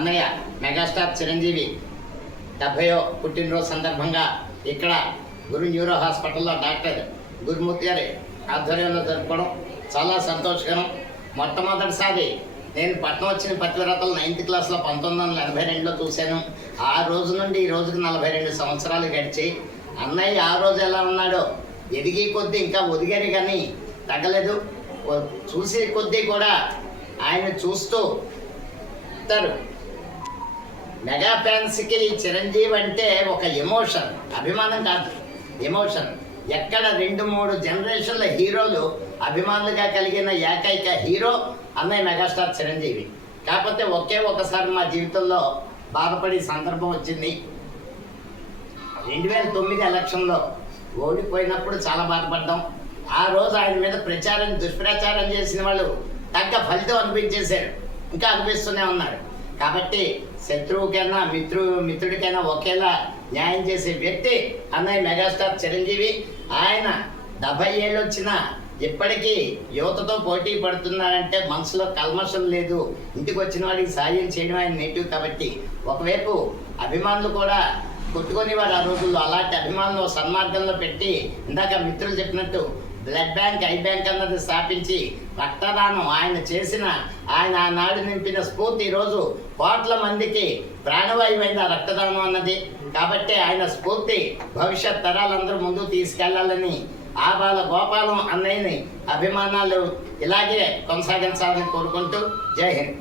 అన్నయ్య మెగాస్టార్ చిరంజీవి 70వ పుట్టినరోజు సందర్భంగా ఇక్కడ గురు న్యూరో హాస్పిటల్లో డాక్టర్ గురుమూర్తి గారి ఆధ్వర్యంలో జరుపుకోవడం చాలా సంతోషకరం. మొట్టమొదటిసారి నేను పట్నం వచ్చిన పతివ్రతలు 9th క్లాస్లో 1982లో చూశాను. ఆ రోజు నుండి ఈ రోజుకి 42 సంవత్సరాలు గడిచి అన్నయ్య ఆ రోజు ఎలా ఉన్నాడో ఎదిగి కొద్దీ ఇంకా ఒదిగారు కానీ తగ్గలేదు. చూసే కొద్దీ కూడా ఆయన చూస్తూ ఉంటారు. మెగా ఫ్యాన్స్కి చిరంజీవి అంటే ఒక ఎమోషన్, అభిమానం కాదు, ఎమోషన్. ఎక్కడ 2-3 జనరేషన్ల హీరోలు అభిమానులుగా కలిగిన ఏకైక హీరో అన్నయ్య మెగాస్టార్ చిరంజీవి. కాకపోతే ఒకసారి మా జీవితంలో బాధపడే సందర్భం వచ్చింది. 2009 ఎలక్షన్లో ఓడిపోయినప్పుడు చాలా బాధపడ్డాం. ఆ రోజు ఆయన మీద దుష్ప్రచారం చేసిన వాళ్ళు తగ్గ ఫలితం అనిపించేశారు, ఇంకా అనిపిస్తూనే ఉన్నారు. కాబట్టి శత్రువుకైనా మిత్రుడికైనా ఒకేలా న్యాయం చేసే వ్యక్తి అన్నయ్య మెగాస్టార్ చిరంజీవి. ఆయన 70 ఏళ్ళు వచ్చినా ఇప్పటికీ యువతతో పోటీ పడుతున్నారంటే మనసులో కల్మషం లేదు. ఇంటికి వచ్చిన వాడికి సాయం చేయడం ఆయన నేటివ్. కాబట్టి ఒకవైపు అభిమానులు కూడా కొట్టుకునేవారు ఆ రోజుల్లో. అలాంటి అభిమానులు సన్మార్గంలో పెట్టి ఇందాక మిత్రులు చెప్పినట్టు బ్లడ్ బ్యాంక్, ఐ బ్యాంక్ అన్నది స్థాపించి రక్తదానం ఆయన ఆనాడు నింపిన స్ఫూర్తి ఈరోజు కోట్ల మందికి ప్రాణవాయువైంది ఆ రక్తదానం అన్నది. కాబట్టి ఆయన స్ఫూర్తి భవిష్యత్ తరాలందరూ ముందుకు తీసుకెళ్లాలని ఆబాల గోపాలం అన్నయ్యని అభిమానాలు ఇలాగే కొనసాగించాలని కోరుకుంటూ జై హింద్.